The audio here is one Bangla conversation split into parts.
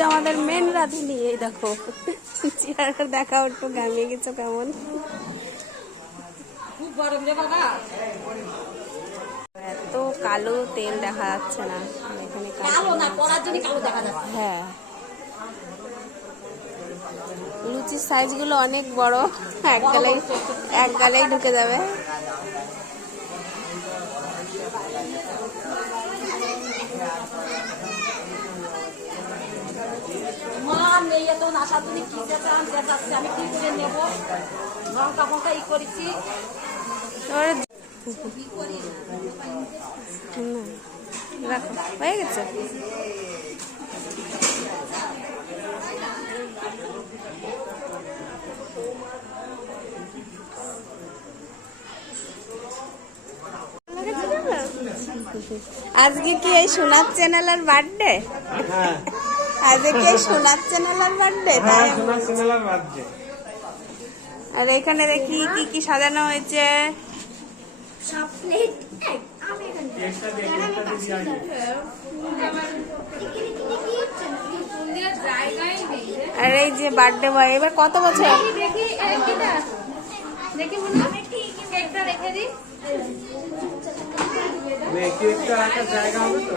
হচ্ছে আমাদের মেন রাঁধুনি। এই দেখো চেহারা দেখাও একটু গামিয়ে গেছো কেমন? এত কালো তেল দেখা যাচ্ছে না। এখানে কালো কালো না করার জন্য কালো দেখা যাচ্ছে। হ্যাঁ। লুচির সাইজগুলো অনেক বড়। এক গালেই এক গালেই ঢুকে যাবে। কি চেঁচান চেঁচাচ্ছে আমি কি করে নেব লঙ্কা ফঙ্কা ই করেছি রাখো হয়ে গেছে আজকে কি এই সোনার চ্যানেলের বার্থডে হ্যাঁ। আজকে সোনার চ্যানেলের বার্থডে তাই হ্যাঁ সোনার বাজছে আর এখানে দেখি কি কি সাজানো হয়েছে। আর এই যে বার্থডে বয় এবার কত বছর? জায়গা হবে তো?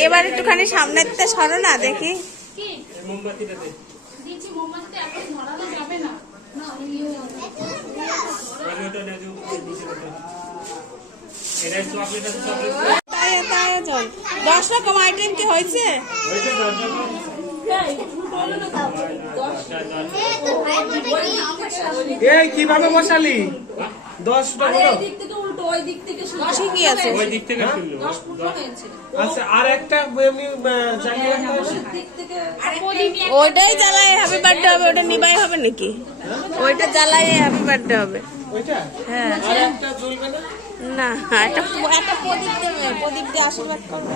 চকলেট আছে চকলেট তাই তাই আয়োজন দশ রকম আইটেম কি হয়েছে? কীভাবে বসালি? দশটা হলো ওই দিক থেকে শুরু। আছে ওই দিক থেকে শুনলো দশ ফুটো হয়েছে আচ্ছা আর একটা। দিক থেকে ওইটাই জ্বালায় হ্যাপি বার্থডে হবে ওটা নিবাই হবে নাকি? ওইটা জ্বালায় হ্যাপি বার্থডে হবে। ওইটা? হ্যাঁ। আর একটা জ্বলবে না? না একটা একটা প্রদীপ দেবে প্রদীপ দিয়ে আশীর্বাদ করবে।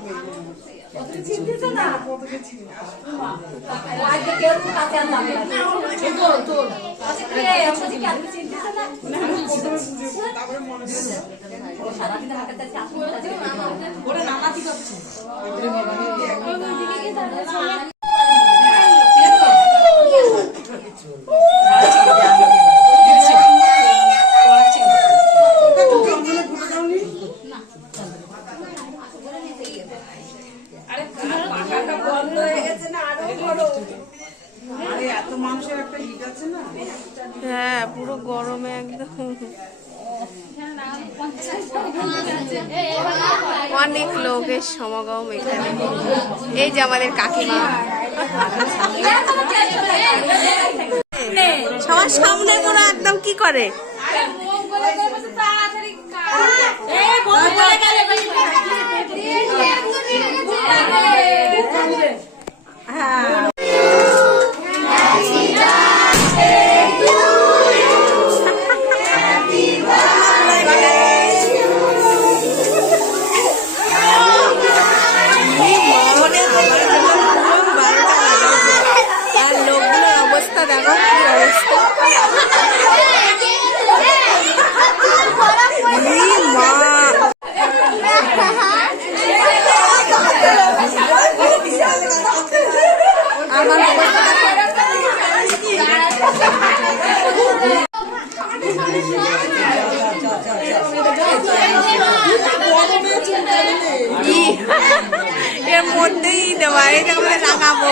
চামচ কই আজকে কেউ কাছে আর যাবে না। চল, চল। আচ্ছা, কে? আমরা যে কালকে চিনতেছে না? ও সারাদিন হাতে কাছে আসলে ওরে নামাতি করছে। হ্যাঁ পুরো গরমে একদম। অনেক লোকের সমাগম এখানে। এই যে আমাদের কাকিমা। সবার সামনে গুলো একদম কি করে? বাড়িতে আমরা লাগাবো